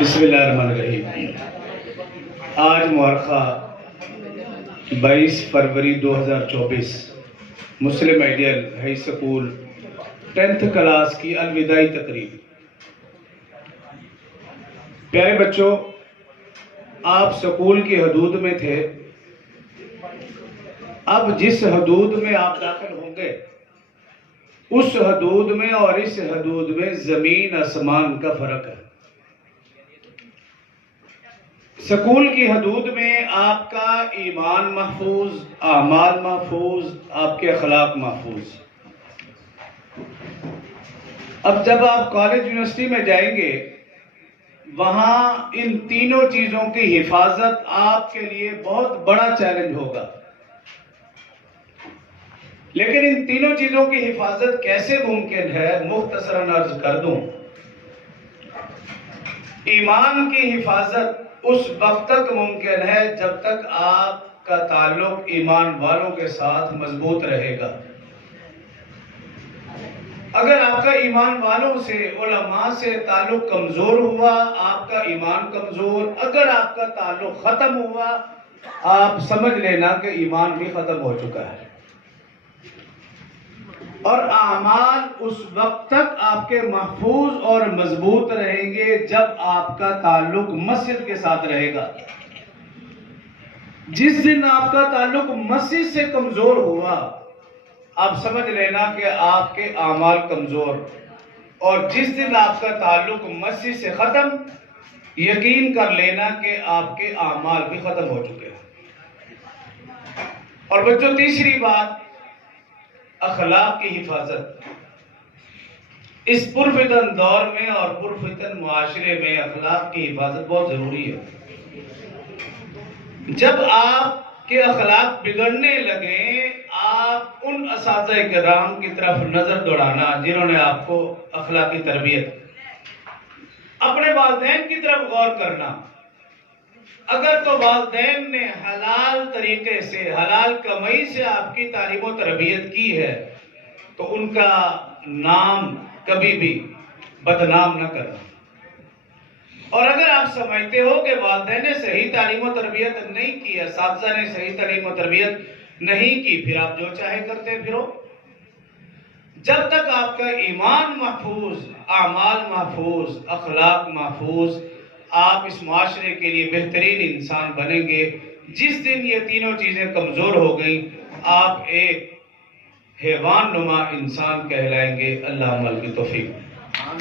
بسم اللہ الرحمن الرحیم۔ آج مورخہ 22 فروری 2024 Muslim ideal high school 10th class کی الوداعی تقریب۔ پیارے بچوں، آپ سکول کی حدود میں تھے، اب جس حدود میں آپ داخل ہوں گے اس حدود میں اور اس حدود میں زمین آسمان کا فرق ہے۔ سکول کی حدود میں آپ کا ایمان محفوظ، اعمال محفوظ، آپ کے اخلاق محفوظ۔ اب جب آپ کالج یونیورسٹی میں جائیں گے، وہاں ان تینوں چیزوں کی حفاظت آپ کے لیے بہت بڑا چیلنج ہوگا۔ لیکن ان تینوں چیزوں کی حفاظت کیسے ممکن ہے، مختصراً عرض کر دوں۔ ایمان کی حفاظت اس وقت تک ممکن ہے جب تک آپ کا تعلق ایمان والوں کے ساتھ مضبوط رہے گا۔ اگر آپ کا ایمان والوں سے، علماء سے تعلق کمزور ہوا، آپ کا ایمان کمزور، اگر آپ کا تعلق ختم ہوا، آپ سمجھ لینا کہ ایمان بھی ختم ہو چکا ہے۔ اور اعمال اس وقت تک آپ کے محفوظ اور مضبوط رہیں گے جب آپ کا تعلق مسجد کے ساتھ رہے گا۔ جس دن آپ کا تعلق مسجد سے کمزور ہوا، آپ سمجھ لینا کہ آپ کے اعمال کمزور، اور جس دن آپ کا تعلق مسجد سے ختم، یقین کر لینا کہ آپ کے اعمال بھی ختم ہو چکے ہیں۔ اور بچوں، تیسری بات، اخلاق کی حفاظت۔ اس پرفتن دور میں اور پرفتن معاشرے میں اخلاق کی حفاظت بہت ضروری ہے۔ جب آپ کے اخلاق بگڑنے لگیں، آپ ان اساتذہ کرام کی طرف نظر دوڑانا جنہوں نے آپ کو اخلاقی تربیت، اپنے والدین کی طرف غور کرنا۔ اگر تو والدین نے حلال طریقے سے، حلال کمائی سے آپ کی تعلیم و تربیت کی ہے تو ان کا نام کبھی بھی بدنام نہ کرنا۔ اور اگر آپ سمجھتے ہو کہ والدین نے صحیح تعلیم و تربیت نہیں کی، اساتذہ نے صحیح تعلیم و تربیت نہیں کی، پھر آپ جو چاہے کرتے پھرو۔ جب تک آپ کا ایمان محفوظ، اعمال محفوظ، اخلاق محفوظ، آپ اس معاشرے کے لیے بہترین انسان بنیں گے۔ جس دن یہ تینوں چیزیں کمزور ہو گئیں، آپ ایک حیوان نما انسان کہلائیں گے۔ اللہ عمل کی توفیق۔